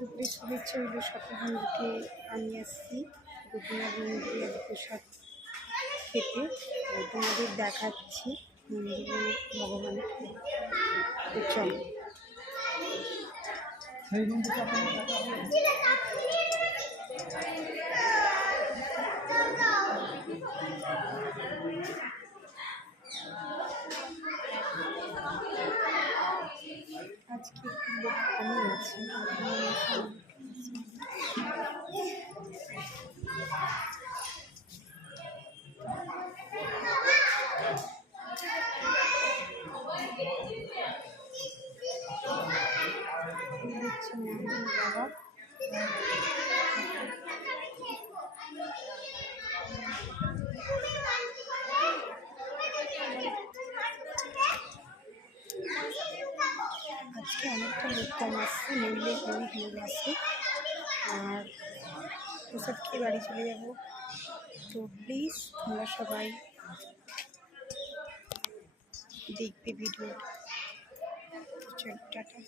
দুপুরে শুভেচ্ছা হইল সকল বন্ধুকে। আমি আসছি গোপীনাথ মন্দিরে প্রসাদ খেতে, তোমাদের দেখাচ্ছি মন্দিরে ভগবানকে। তো চলো। আজকে একটু লোক কমই আছে। বাবা আজকে অনেকটা লোক কম আসছে, নইলে অনেক লোক আসে। আর প্রসাদ খেয়ে বাড়ি চলে যাব। তো প্লিজ তোমরা সবাই দেখবে ভিডিও। চল টাটা।